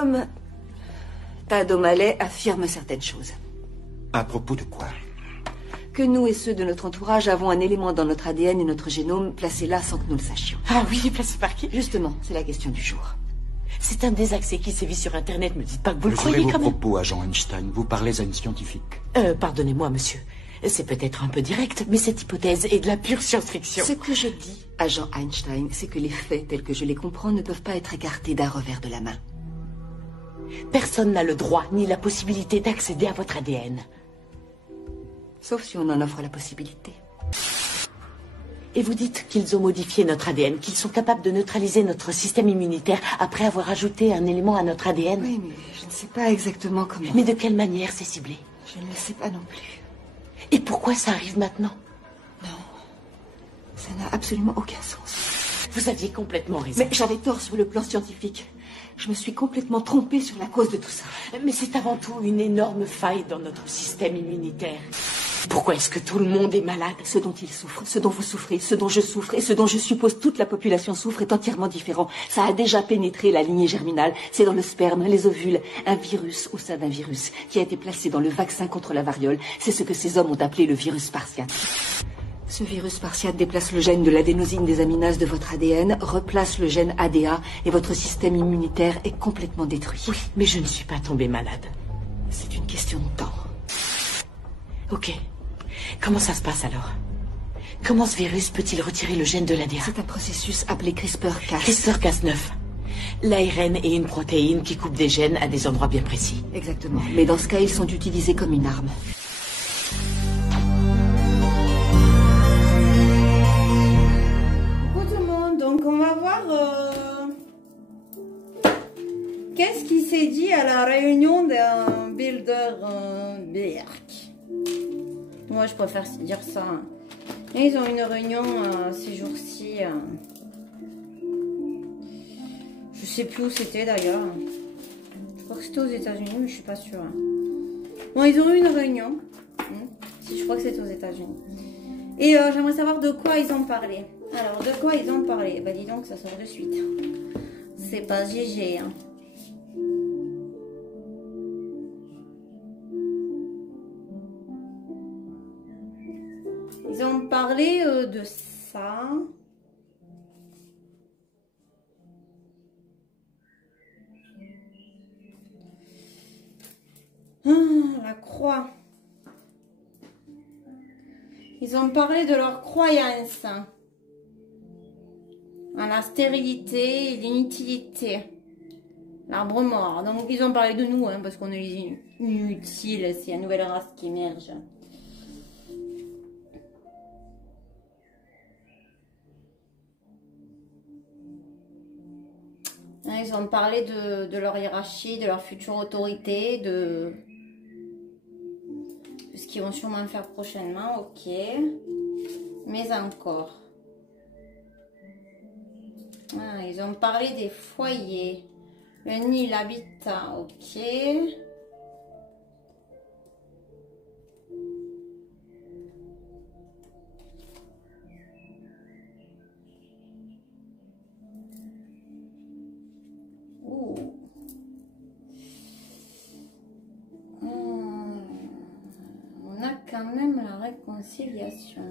Guillaume Tadomalet affirme certaines choses. À propos de quoi? Que nous et ceux de notre entourage avons un élément dans notre ADN et notre génome placé là sans que nous le sachions. Ah oui, placé par qui? Justement, c'est la question du jour. C'est un désaxé qui sévit sur Internet. Me dites pas que vous le Mesurez croyez vos quand même. propos, agent Einstein. Vous parlez à une scientifique. Pardonnez-moi, monsieur. C'est peut-être un peu direct, mais cette hypothèse est de la pure science-fiction. Ce que je dis, agent Einstein, c'est que les faits tels que je les comprends ne peuvent pas être écartés d'un revers de la main. Personne n'a le droit ni la possibilité d'accéder à votre ADN. Sauf si on en offre la possibilité. Et vous dites qu'ils ont modifié notre ADN, qu'ils sont capables de neutraliser notre système immunitaire après avoir ajouté un élément à notre ADN? Oui, mais je ne sais pas exactement comment. Mais de quelle manière c'est ciblé? Je ne le sais pas non plus. Et pourquoi ça arrive maintenant? Non, ça n'a absolument aucun sens. Vous aviez complètement raison. Mais j'avais tort sur le plan scientifique. Je me suis complètement trompée sur la cause de tout ça. Mais c'est avant tout une énorme faille dans notre système immunitaire. Pourquoi est-ce que tout le monde est malade? Ce dont il souffre, ce dont vous souffrez, ce dont je souffre et ce dont je suppose toute la population souffre est entièrement différent. Ça a déjà pénétré la lignée germinale. C'est dans le sperme, les ovules, un virus au sein d'un virus qui a été placé dans le vaccin contre la variole. C'est ce que ces hommes ont appelé le virus spartiate. Ce virus spartiate déplace le gène de l'adénosine des aminases de votre ADN, replace le gène ADA et votre système immunitaire est complètement détruit. Oui, mais je ne suis pas tombée malade. C'est une question de temps. Ok. Comment ça se passe alors? Comment ce virus peut-il retirer le gène de l'ADA? C'est un processus appelé CRISPR-Cas. CRISPR-Cas9. L'ARN est une protéine qui coupe des gènes à des endroits bien précis. Exactement. Mais dans ce cas, ils sont utilisés comme une arme. Coucou tout le monde, donc on va voir qu'est-ce qui s'est dit à la réunion d'un Bilderberg. Moi je préfère dire ça. Et ils ont une réunion ces jours-ci. Je sais plus où c'était d'ailleurs. Je crois que c'était aux États-Unis, mais je suis pas sûre. Bon, ils ont eu une réunion. Si, je crois que c'était aux États-Unis. Et j'aimerais savoir de quoi ils ont parlé. Alors, de quoi ils ont parlé? Bah dis donc, ça sort de suite. C'est pas GG, hein. Ils ont parlé de ça. La croix. Ils ont parlé de leurs croyances à la stérilité et l'inutilité. L'arbre mort. Donc ils ont parlé de nous, hein, parce qu'on est inutile, c'est une nouvelle race qui émerge. Ils ont parlé de leur hiérarchie, de leur future autorité, de ce qu'ils vont sûrement faire prochainement, ok. Mais encore. Ils ont parlé des foyers. Le nid, l'habitat, ok. On a quand même la réconciliation.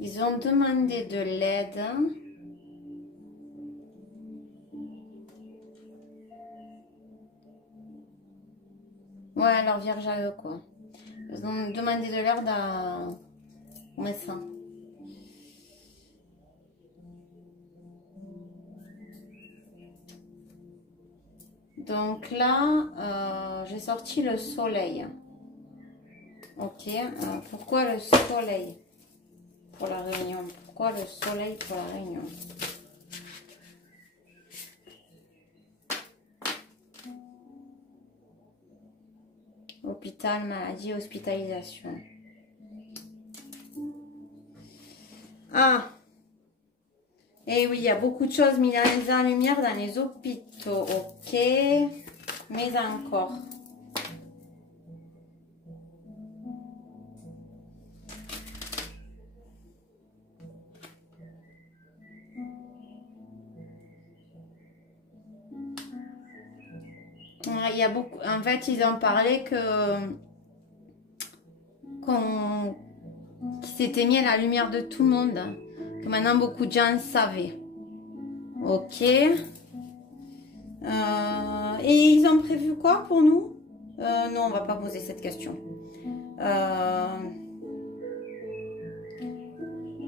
Ils ont demandé de l'aide. Ouais, leur vierge à eux, quoi. Ils ont demandé de l'aide au médecin. Donc là, j'ai sorti le soleil. Ok, pourquoi le soleil pour la réunion? Pourquoi le soleil pour la réunion? Hôpital, maladie, hospitalisation. Ah! Et oui, il y a beaucoup de choses mises en lumière dans les hôpitaux. Ok. Mais encore. Il y a beaucoup. En fait, ils ont parlé que qu'ils s'étaient mis à la lumière de tout le monde. Que maintenant beaucoup de gens savaient. Ok. Et ils ont prévu quoi pour nous? Non, on va pas poser cette question.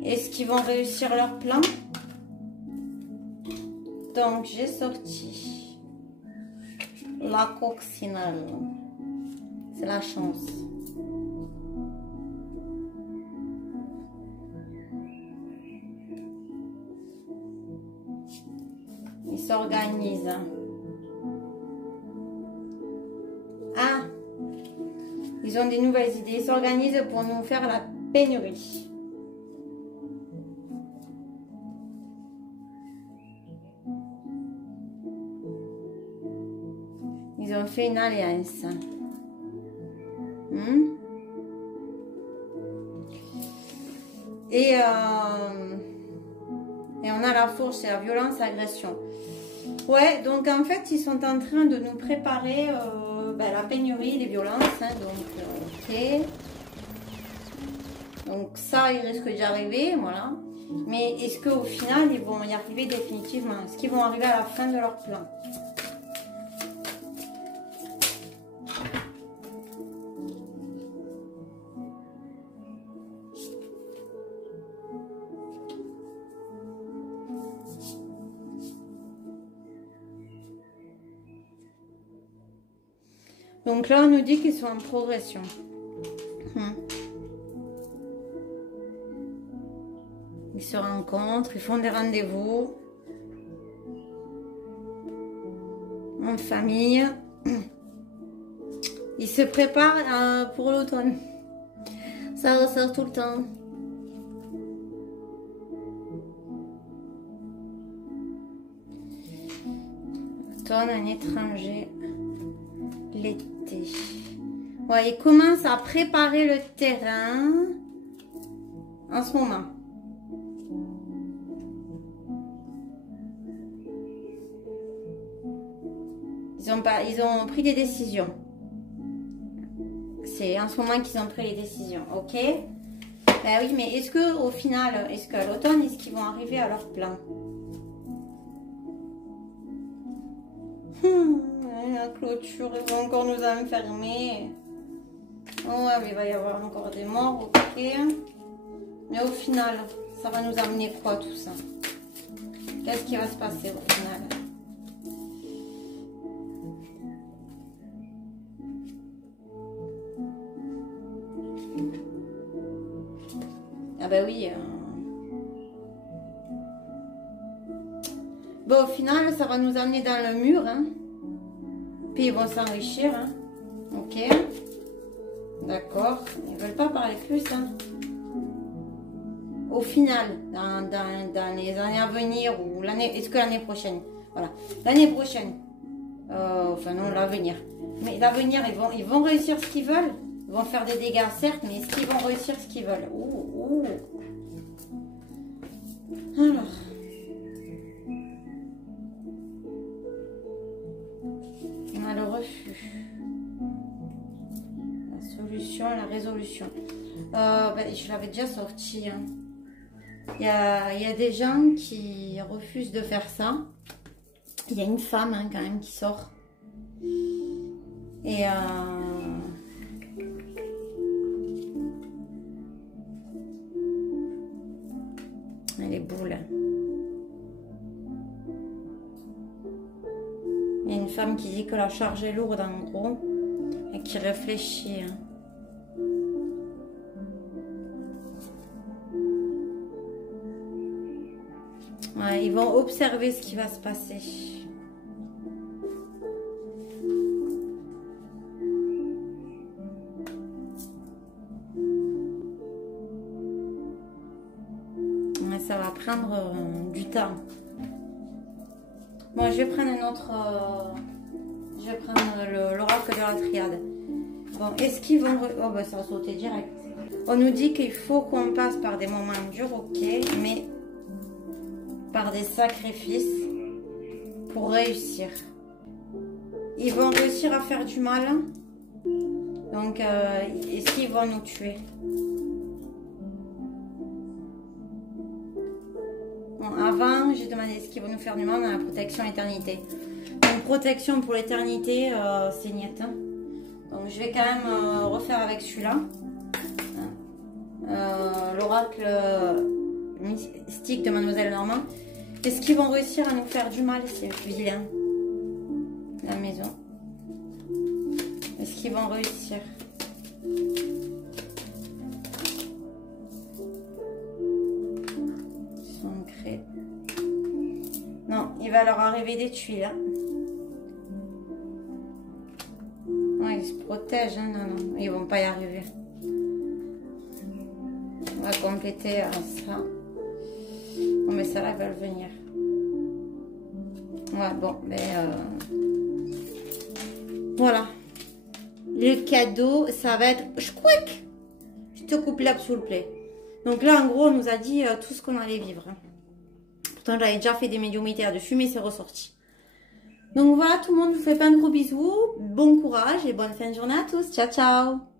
Est-ce qu'ils vont réussir leur plan? Donc j'ai sorti la coccinelle. C'est la chance. Ils s'organisent. Ah, ils ont des nouvelles idées. Ils s'organisent pour nous faire la pénurie. Ils ont fait une alliance. Et on a la force et la violence, l'agression. Ouais, donc en fait, ils sont en train de nous préparer la pénurie, les violences. Hein, donc, ok. Donc ça, il risque d'y arriver, voilà. Mais est-ce qu'au final, ils vont y arriver définitivement? Est-ce qu'ils vont arriver à la fin de leur plan? Donc là, on nous dit qu'ils sont en progression. Ils se rencontrent, ils font des rendez-vous. En famille. Ils se préparent pour l'automne. Ça ressort tout le temps. Automne, un étranger. L'été. Ouais, ils commencent à préparer le terrain en ce moment. Ils ont pris des décisions. C'est en ce moment qu'ils ont pris les décisions, ok? Ben oui, mais est-ce que au final, est-ce qu'à l'automne, est-ce qu'ils vont arriver à leur plan? La clôture, ils vont encore nous enfermer. Oh, il va y avoir encore des morts, ok. Mais au final, ça va nous amener quoi tout ça? Qu'est-ce qui va se passer au final? Ah bah oui. Bon, au final, ça va nous amener dans le mur, hein. Puis ils vont s'enrichir, hein. Ok. D'accord. Ils veulent pas parler plus, hein. Au final, dans les années à venir, ou l'année, est-ce que l'année prochaine? Voilà. L'année prochaine. Enfin non, l'avenir. Mais l'avenir, ils vont réussir ce qu'ils veulent. Ils vont faire des dégâts, certes, mais est-ce qu'ils vont réussir ce qu'ils veulent? Ouh. Alors. On a le refus. La solution, la résolution. Je l'avais déjà sorti. Hein. Il y a des gens qui refusent de faire ça. Il y a une femme hein, quand même qui sort. Et les boules. Il y a une femme qui dit que la charge est lourde en gros et qui réfléchit. Hein. Ouais, ils vont observer ce qui va se passer. Ouais, ça va prendre du temps. Bon, je vais prendre un autre Je vais prendre l'oracle de la triade. Bon, est-ce qu'ils vont... Oh, ben ça a sauté direct. On nous dit qu'il faut qu'on passe par des moments durs, ok, mais par des sacrifices pour réussir. Ils vont réussir à faire du mal. Donc, est-ce qu'ils vont nous tuer? Bon, avant, j'ai demandé est-ce qu'ils vont nous faire du mal dans la protection éternité. Donc, protection pour l'éternité, c'est niet. Hein. Donc, je vais quand même refaire avec celui-là. L'oracle mystique de Mademoiselle Normand. Est-ce qu'ils vont réussir à nous faire du mal, ces vilains? La maison. Est-ce qu'ils vont réussir? Ancré. Non, il va leur arriver des tuiles. Hein. Non, ils se protègent. Hein. Non, non, ils vont pas y arriver. On va compléter ça. Bon, mais ça là va venir. Ouais, bon, mais voilà. Le cadeau, ça va être... Chouic. Je te coupe l'herbe sous le plaid. Donc là, en gros, on nous a dit tout ce qu'on allait vivre. Pourtant, j'avais déjà fait des médiumnités de fumée, c'est ressorti. Donc voilà, tout le monde, je vous fais plein de gros bisous. Bon courage et bonne fin de journée à tous. Ciao, ciao.